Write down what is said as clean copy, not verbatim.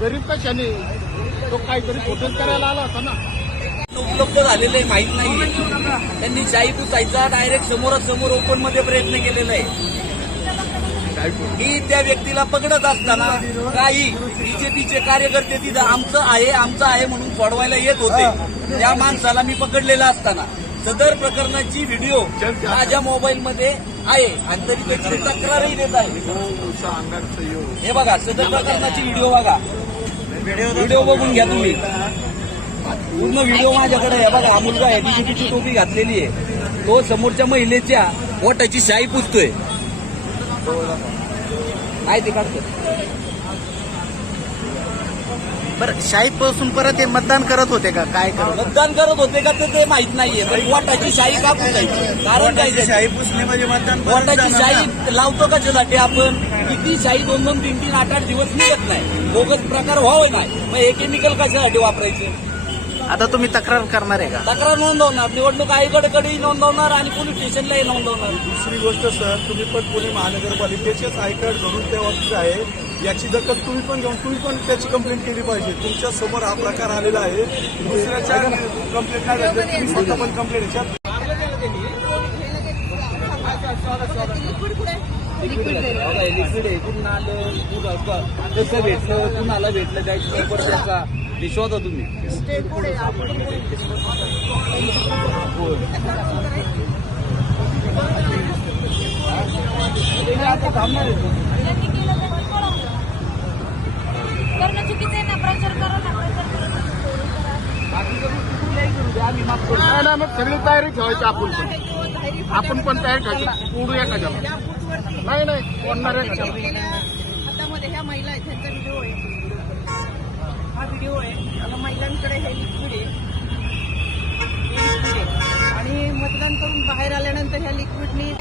गरीब कशाने तो काहीतरी फोटोच करायला आला होता ना. उपलब्ध झालेलं आहे माहित नाही. त्यांनी शाही पुसायचा डायरेक्ट समोरासमोर ओपन मध्ये प्रयत्न केलेला आहे. मी त्या व्यक्तीला पकडत असताना काही बीजेपीचे कार्यकर्ते तिथं आमचं आहे म्हणून सोडवायला येत होते. त्या माणसाला मी पकडलेला असताना सदर प्रकरणाची व्हिडिओ माझ्या मोबाईलमध्ये आहे आणि तरी त्याची तक्रारही देत आहे. हे बघा सदर प्रकरणाची व्हिडिओ बघा. व्हिडिओ बघून घ्या तुम्ही. पूर्ण व्हिडिओ माझ्याकडे आहे. बघा हा मुलगा आहे बीजेपीची टोपी घातलेली आहे. तो समोरच्या महिलेच्या ओठाची शाई पुसतोय. काय ते काढतो. बरं शाही पासून परत ते मतदान करत होते का काय मतदान करत होते का ते माहित नाहीये. पण पोटाची शाही का पुसायची कारण काय. शाही पुसणे म्हणजे मतदान पोटाची शाही लावतो कशासाठी आपण. किती शाही 2-2, 3-3, 8-8 दिवस निघत नाही. बोगस प्रकार व्हावे नाही. मग हे केमिकल कशासाठी वापरायचे. आता तुम्ही तक्रार करणार आहे का. तक्रार नोंदवणार. निवडणूक आयोगाकडे नोंदवणार आणि पोलीस स्टेशनलाही नोंदवणार. दुसरी गोष्ट सर तुम्ही पण पुणे महानगरपालिकेचेच आय कार्ड धरून त्या बाबतीत आहे. याची दखल तुम्ही पण घेऊन तुम्ही पण त्याची कंप्लेंट केली पाहिजे. तुमच्या समोर हा प्रकार आलेला आहे. दुसऱ्याच्या कंप्लेंट नाही झाली तर तुम्ही स्वतः पण कंप्लेंट याच्यात लिक्विड आहे. कुठून आलं कसं भेटलं कुणाला भेटलं त्याची पेपर त्याचा विश्वास होता तुम्ही. आता थांबणार आहे. करणं चुकीचं आहे ना. प्रचार करा ना. आम्ही माफ करू. नाही ना मग सगळी तयारी ठेवायची आपण पण तयारी ठेवायची. पुढू एखाद्याला नाही कोणणार एखाद्याला. हातामध्ये ह्या महिला आहेत त्यांचा व्हिडिओ आहे. हा व्हिडिओ आहे. आता महिलांकडे हे लिक्विड आहे. आणि मतदान करून बाहेर आल्यानंतर ह्या लिक्विडनी